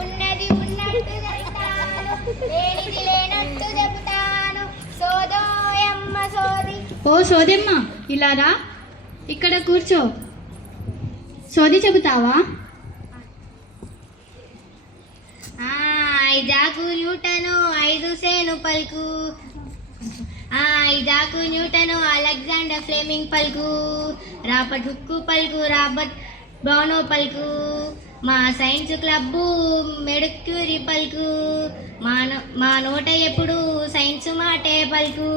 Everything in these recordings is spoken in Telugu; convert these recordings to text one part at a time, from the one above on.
ఉన్నది ఉన్నట్టు చెప్తాను, లేనిది లేనట్టు చెబుతాను. సోదోయమ్మ సోది. ఓ సోదెమ్మ, ఇలా రా, ఇక్కడ కూర్చో. సోది చెబుతావా? ఐజాకు న్యూటను 5 సేను పలుకు. ఐజాకు న్యూటను అలెగ్జాండర్ ఫ్లెమింగ్ పలుకు. రాబర్ట్ హుక్ పలుకు, రాబర్ట్ బ్రౌనో పలుకు. మా సైన్స్ క్లబ్బు మెర్క్యూరీ పలుకు. మా నోట ఎప్పుడు సైన్స్ మాటే పలుకు.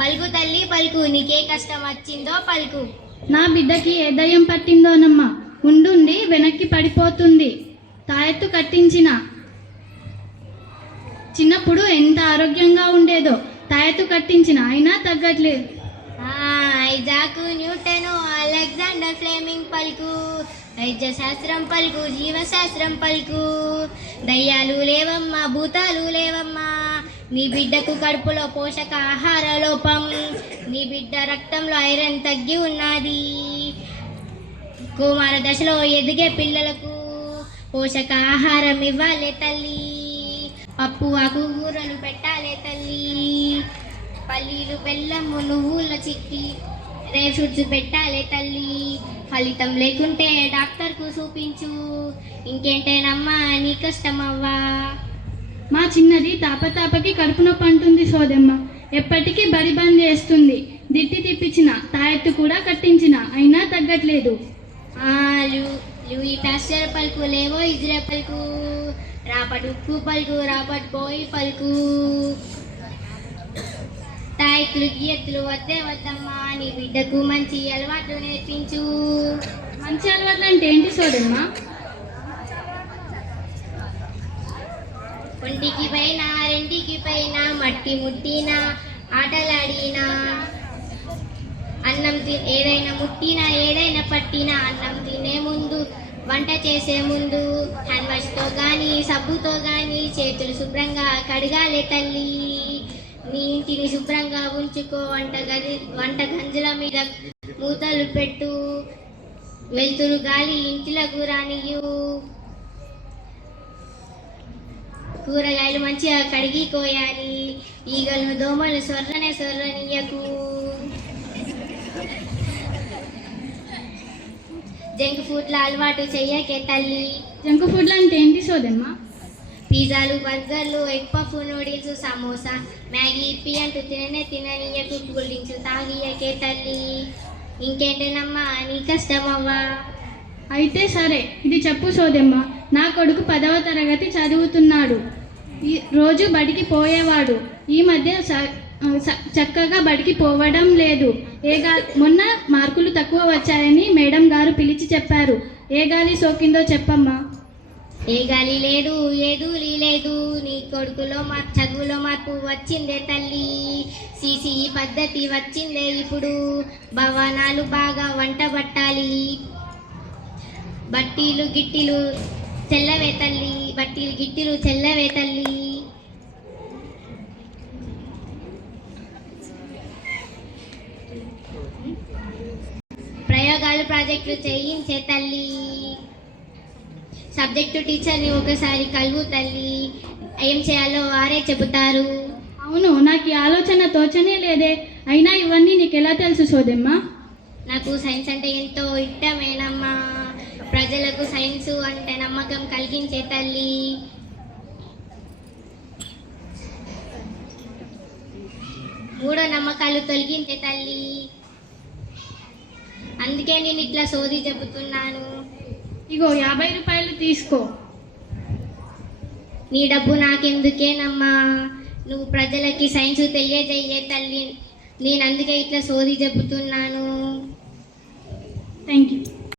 పలుకు తల్లి పలుకు, నీకే కష్టం వచ్చిందో పలుకు. నా బిడ్డకి ఏ దయ్యం పట్టిందోనమ్మా, ఉండుండి వెనక్కి పడిపోతుంది. తాయెత్తు కట్టించిన. చిన్నప్పుడు ఎంత ఆరోగ్యంగా ఉండేదో, తాయెత్తు కట్టించిన అయినా తగ్గట్లేదు. ఐజాకు న్యూటను అలెగ్జాండర్ ఫ్లెమింగ్ పలుకు. వైద్యశాస్త్రం పలుకు, జీవశాస్త్రం పలుకు. దయ్యాలు లేవమ్మా, భూతాలు లేవమ్మా. నీ బిడ్డకు కడుపులో పోషకాహార లోపం. నీ బిడ్డ రక్తంలో ఐరన్ తగ్గి ఉన్నది. కుమార దశలో ఎదిగే పిల్లలకు పోషకాహారం ఇవ్వాలే తల్లి. పప్పు ఆకుకూరలు పెట్టాలే తల్లి. పల్లీలు బెల్లము నువ్వుల చిక్కి డ్రై ఫ్రూట్స్ పెట్టాలే తల్లి. ఫలితం లేకుంటే డాక్టర్కు చూపించు. ఇంకేంటేనమ్మా నీ కష్టమవ్వా. మా చిన్నది తాపతాపకి కడుపు నొప్పి అంటుంది సోదెమ్మ. ఎప్పటికీ బడి బంద్ చేస్తుంది. దిట్టి తిప్పించిన, తాయెత్తు కూడా కట్టించిన, అయినా తగ్గట్లేదు. లూయి పాస్టర్ పలుకు, లేవో ఇజ్రా పలుకు. రాబర్ట్ హుక్ పలుకు, రాబర్ట్ బోయ్ పలుకు. తాయెత్తులు గీయత్తులు వద్దే వద్దమ్మా. నీ బిడ్డకు మంచి అలవాట్లు నేర్పించు. మంచి అలవాట్లు అంటే ఏంటి సోదెమ్మ? ఒంటికి పైన రెంటికి పైన మట్టి ముట్టిన ఆటలాడినా, అన్నం ఏదైనా ముట్టినా ఏదైనా పట్టినా, అన్నం తినే ముందు వంట చేసే ముందు హ్యాండ్ వాష్తో కానీ సబ్బుతో కానీ చేతులు శుభ్రంగా కడగాలి తల్లి. నీ ఇంటిని శుభ్రంగా ఉంచుకో. వంట గంజుల మీద మూతలు పెట్టు. వెలుతురు గాలి ఇంటిలకు రానియు. కూరగాయలు మంచిగా కడిగి కోయాలి. ఈగలను దోమలు సొర్రనియకు. జంక్ ఫుడ్ల అలవాటు చెయ్యకే తల్లి. జంక్ ఫుడ్లు అంటే ఏంటి సోదమ్మ? పిజ్జాలు, బర్గర్లు, egg puff, noodles, samosa, Maggi, ఇప్పి అంటూ తిననీయకు. కూల్ డ్రింక్స్ తాగియకే తల్లి. ఇంకేంటేనమ్మా నీ కష్టమవ్వా. అయితే సరే, ఇది చెప్పు సోదమ్మ. నా కొడుకు 10వ తరగతి చదువుతున్నాడు. రోజు బడికి పోయేవాడు. ఈ మధ్య చక్కగా బడికి పోవడం లేదు. మొన్న మార్కులు తక్కువ వచ్చాయని మేడం గారు పిలిచి చెప్పారు. ఏ గాలి సోకిందో చెప్పమ్మా. ఏ గాలి లేదు, ఏదూలి లేదు. నీ కొడుకులో చదువులో మార్పు వచ్చిందే తల్లి. సిసిఈ పద్ధతి వచ్చిందే ఇప్పుడు. భవనాలు బాగా వంట పట్టాలి. బట్టీలు గిట్టిలు చెల్లవే తల్లి. బట్టీలు గిట్టిలు చెల్లవే తల్లి. ప్రయోగాలు ప్రాజెక్టులు చేయించే తల్లి. సబ్జెక్టు టీచర్ని ఒకసారి కలువు తల్లి. ఏం చేయాలో వారే చెబుతారు. అవును, నాకు ఈ ఆలోచన తోచనే లేదే. అయినా ఇవన్నీ నీకు ఎలా తెలుసు సోదమ్మ? నాకు సైన్స్ అంటే ఎంతో ఇష్టమేనమ్మా. ప్రజలకు సైన్స్ అంటే నమ్మకం కలిగించే తల్లి. మూఢ నమ్మకాలు తొలగించే తల్లి. అందుకే నేను ఇట్లా సోది చెబుతున్నాను. ఇగో 50 రూపాయలు తీసుకో. నీ డబ్బు నాకెందుకేనమ్మా. నువ్వు ప్రజలకి సైన్స్ తెలియజేయే తల్లి. నేను అందుకే ఇట్లా సోది చెబుతున్నాను. Thank you.